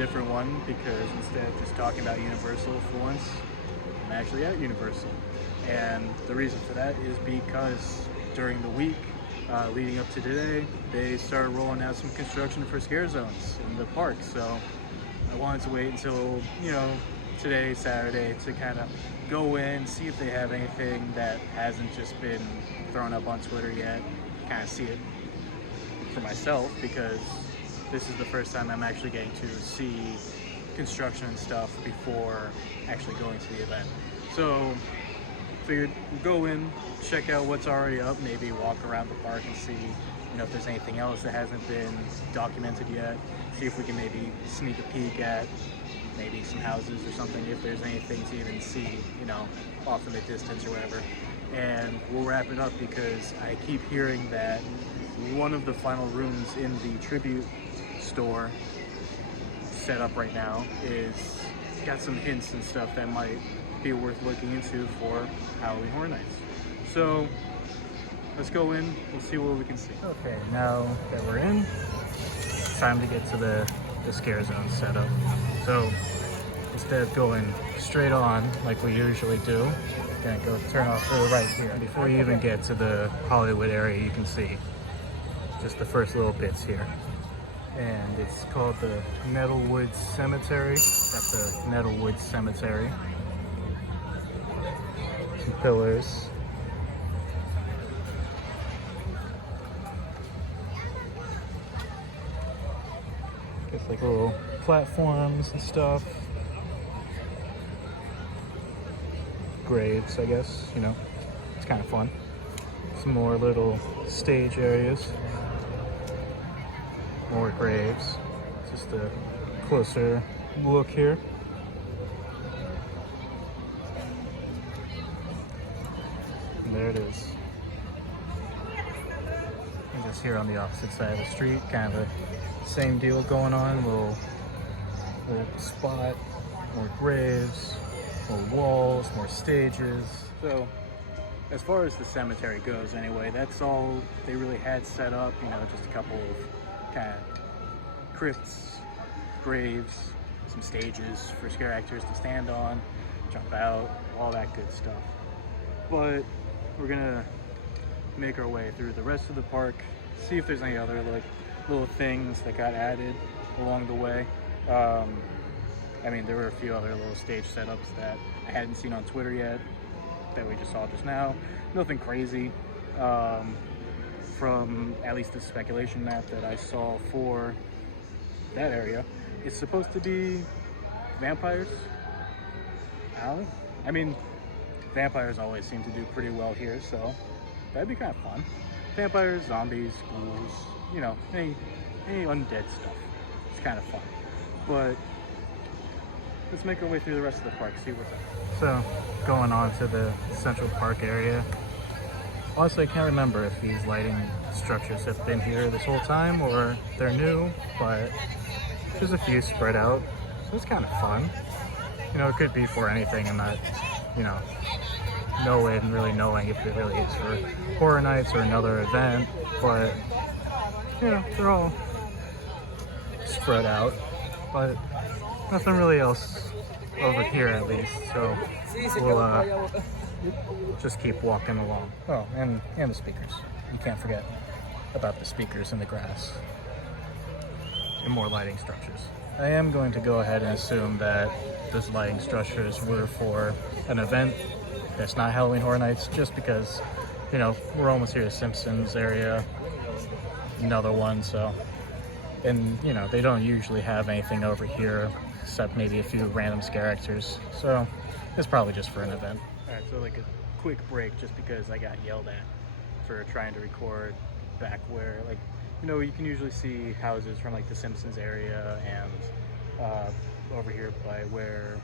different one because instead of just talking about Universal for once, I'm actually at Universal. And the reason for that is because during the week leading up to today, they started rolling out some construction for scare zones in the park. So I wanted to wait until, today, Saturday, to kind of go in, see if they have anything that hasn't just been thrown up on Twitter yet, kind of see it for myself, because this is the first time I'm actually getting to see construction and stuff before actually going to the event. So figured we'll go in, check out what's already up, maybe walk around the park and see if there's anything else that hasn't been documented yet, see if we can maybe sneak a peek at maybe some houses or something, if there's anything to even see, off in the distance or whatever. And we'll wrap it up because I keep hearing that one of the final rooms in the tribute store set up right now is got some hints and stuff that might be worth looking into for Halloween Horror Nights. So let's go in, we'll see what we can see. Okay, now that we're in, it's time to get to the scare zone setup. So instead of going straight on like we usually do, I'm gonna go turn off to the right here. Before you even get to the Hollywood area, you can see just the first little bits here. And it's called the Nettlewood Cemetery. Got the Nettlewood Cemetery. Some pillars. Just like little platforms and stuff. Graves, I guess, it's kind of fun. Some more little stage areas. More graves. Just a closer look here. And there it is. And just here on the opposite side of the street, kind of the same deal going on. Little spot, more graves, more walls, more stages. So as far as the cemetery goes anyway, that's all they really had set up, just a couple of kind of crypts, graves, some stages for scare actors to stand on, jump out, all that good stuff. But we're gonna make our way through the rest of the park, see if there's any other little things that got added along the way. There were a few other little stage setups that I hadn't seen on Twitter yet that we just saw just now. Nothing crazy. From at least the speculation map that I saw for that area, it's supposed to be vampires. Vampires always seem to do pretty well here, so that'd be kind of fun. Vampires, zombies, ghouls, any undead stuff. It's kind of fun. But let's make our way through the rest of the park, see what's up. So, going on to the Central Park area. Honestly, I can't remember if these lighting structures have been here this whole time or they're new, but there's a few spread out, so it's kind of fun. It could be for anything. I'm not, really knowing if it really is for Horror Nights or another event, but, they're all spread out, but nothing really else over here at least, so we'll just keep walking along. Oh, and the speakers. You can't forget about the speakers in the grass. And more lighting structures. I am going to go ahead and assume that those lighting structures were for an event that's not Halloween Horror Nights, just because, we're almost here to Simpsons area, another one, so. And, they don't usually have anything over here, except maybe a few random scare actors, so it's probably just for an event. Alright, so a quick break just because I got yelled at for trying to record back where, you can usually see houses from the Simpsons area and over here by where,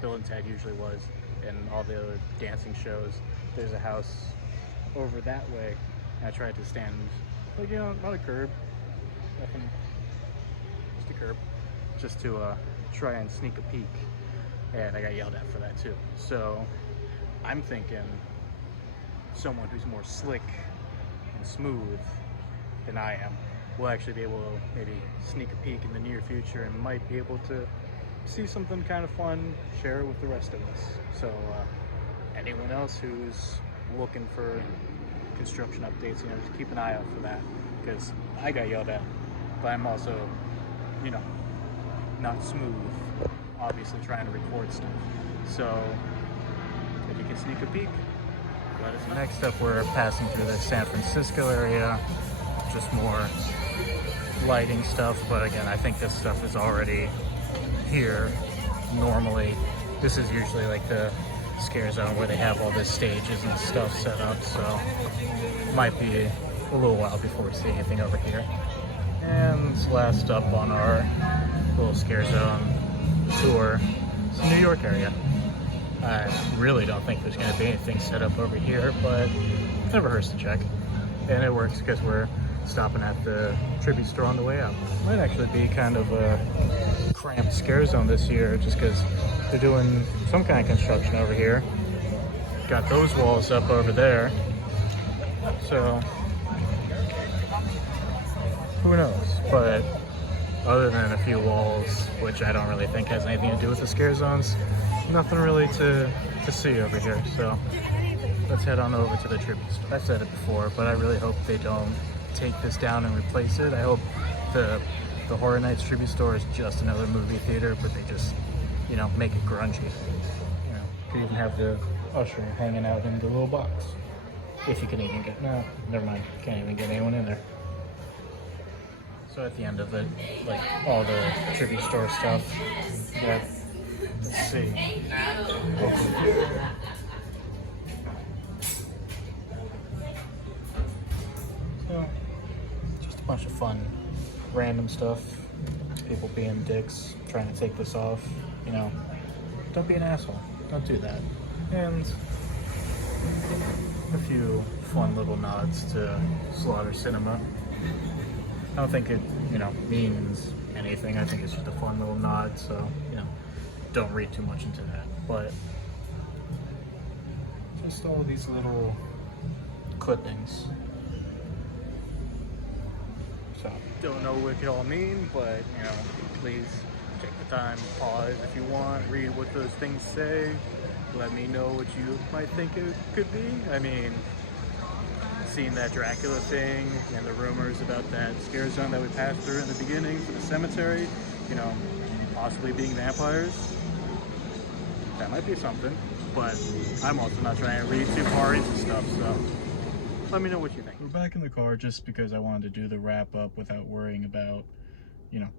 Bill and Ted usually was, and all the other dancing shows. There's a house over that way, and I tried to stand, not a curb, nothing, just a curb, just to try and sneak a peek, and I got yelled at for that too. So I'm thinking someone who's more slick and smooth than I am we'll actually be able to maybe sneak a peek in the near future and might be able to see something kind of fun, share it with the rest of us. So anyone else who's looking for construction updates, just keep an eye out for that, because I got yelled at, but I'm also, not smooth, obviously trying to record stuff. So if you can sneak a peek, let us know. Next up, we're passing through the San Francisco area, just more lighting stuff, but again, I think this stuff is already here. Normally, this is usually like the scare zone where they have all the stages and stuff set up, so it might be a little while before we see anything over here. And last up on our little scare zone tour is the New York area. I really don't think there's going to be anything set up over here, but it never hurts to check. And it works because we're stopping at the tribute store on the way out. Might actually be kind of a cramped scare zone this year, just because they're doing some kind of construction over here. Got those walls up over there, so who knows? But other than a few walls, which I don't really think has anything to do with the scare zones, nothing really to see over here. So let's head on over to the tribute store. I've said it before, but I really hope they don't take this down and replace it. I hope the Horror Nights tribute store is just another movie theater, but they just, make it grungy. Could even have the usher hanging out in the little box. If you can even get, no, never mind, can't even get anyone in there. So at the end of it, like all the tribute store stuff, let's see. So, just a bunch of fun, random stuff. People being dicks, trying to take this off. Don't be an asshole. Don't do that. And a few fun little nods to Slaughter Cinema. I don't think it, means anything. I think it's just a fun little nod, so, don't read too much into that. But just all these little clippings. So, don't know what it all mean, but, please take the time, pause if you want, read what those things say, let me know what you might think it could be. I mean, seeing that Dracula thing and the rumors about that scare zone that we passed through in the beginning for the cemetery, possibly being vampires, that might be something, but I'm also not trying to read too far into stuff, so let me know what you think. We're back in the car just because I wanted to do the wrap up without worrying about,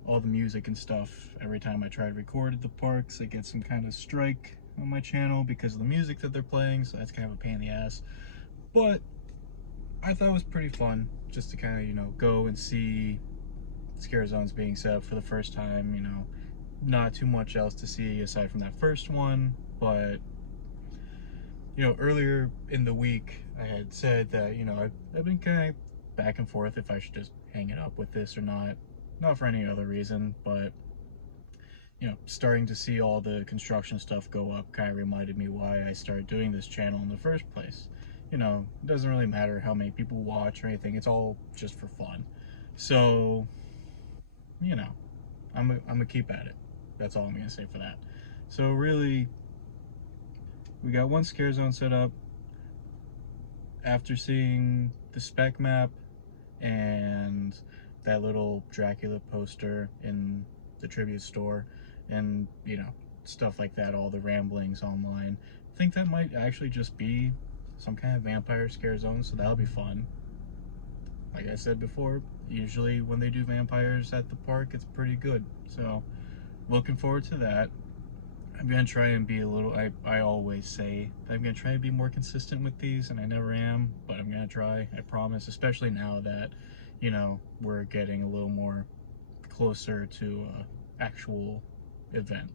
all the music and stuff. Every time I try to record at the parks, I get some kind of strike on my channel because of the music that they're playing, so that's kind of a pain in the ass. But I thought it was pretty fun just to kind of, go and see scare zones being set up for the first time, not too much else to see aside from that first one, but, earlier in the week, I had said that, I've been kind of back and forth if I should just hang it up with this or not for any other reason, but, starting to see all the construction stuff go up kind of reminded me why I started doing this channel in the first place. It doesn't really matter how many people watch or anything, it's all just for fun. So, I'm gonna keep at it. That's all I'm gonna say for that. So really, we got one scare zone set up. After seeing the spec map and that little Dracula poster in the tribute store and, stuff like that, all the ramblings online, I think that might actually just be some kind of vampire scare zone, so that'll be fun. Like I said before, usually when they do vampires at the park, it's pretty good. So, looking forward to that. I'm gonna try and be a little, I always say I'm gonna try and be more consistent with these, and I never am, but I'm gonna try, I promise, especially now that, we're getting a little more closer to actual event.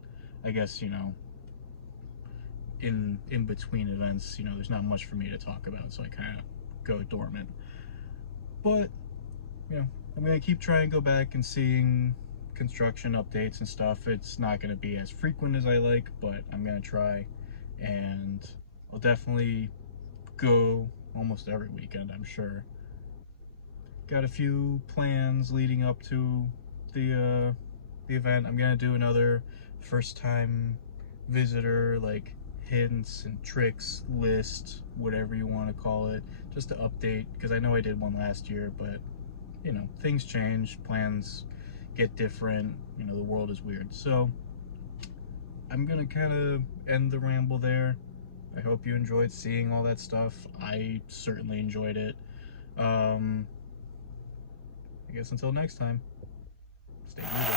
I guess, in between events, there's not much for me to talk about, so I kind of go dormant. But, I'm gonna keep trying to go back and seeing construction updates and stuff. It's not gonna be as frequent as I like, but I'm gonna try, and I'll definitely go almost every weekend, I'm sure. got a few plans leading up to the event. I'm gonna do another first time visitor like hints and tricks list, whatever you want to call it, just to update, because I know I did one last year, but you know, things change, plans get different, you know, the world is weird. So I'm gonna kind of end the ramble there. I hope you enjoyed seeing all that stuff. I certainly enjoyed it. I guess until next time, stay moving.